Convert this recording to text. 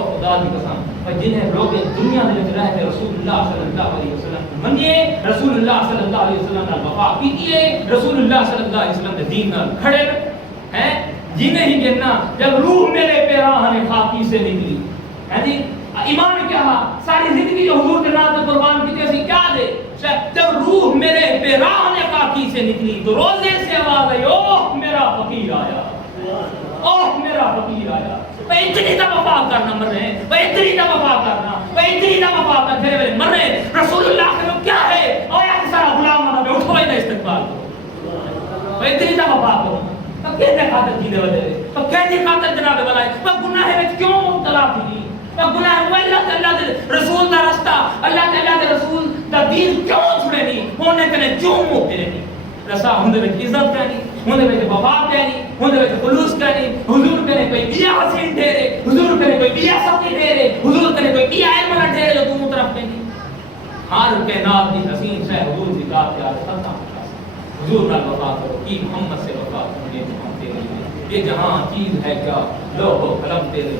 تو خدا کی قسم اور جنہیں لوگ دنیا میں رہتے رسول اللہ صلی اللہ علیہ وسلم منیے رسول اللہ صلی اللہ علیہ وسلم نال وفا کیتیے رسول اللہ صلی اللہ علیہ وسلم دے دین نال کھڑے ہیں جنہیں ہی کہنا جب روح میرے پیراہن خاکی سے نکلی ہے جی ایمان کیا ساری زندگی جو حضور کے نام پہ قربان کی تھی کیا دے جب روح میرے پیراہن خاکی سے نکلی تو روزے سے آواز آئی اوہ میرا فقیر آیا اوہ میرا فقیر آیا بھائی اتنی دا وفا کرنا مر رہے ہیں بھائی اتنی دا وفا کرنا بھائی اتنی دا وفا کر پھر مر رہے ہیں رسول اللہ کے لوگ کیا ہے اور یا سارا غلام بنا پہ اٹھو دا استقبال کرو بھائی اتنی دا وفا کرو تو کہتے خاطر کی دے وجہ تو کہتے خاطر جناب بلائے تو گناہ میں کیوں مبتلا تھی تو گناہ وہ اللہ دے رسول دا رستہ اللہ دے رسول دا دین کیوں چھڑے نہیں ہونے کنے کیوں موتے نہیں رسا ہوندے وچ عزت کرنی ہوندے وچ وفا کرنی ہوندے وچ خلوص کرنی حضور کنے کوئی بیا حسین ٹھہرے حضور کنے کوئی بیا سخی ٹھہرے حضور کنے کوئی بیا علم نہ ٹھہرے جو تم طرف پہ نہیں ہر کائنات دی حسین سے حضور کی ذات پیار ختم حضور نال وفا کرو کی محمد سے وفا کرو یہ جہاں چیز ہے کیا لوح و قلم تیرے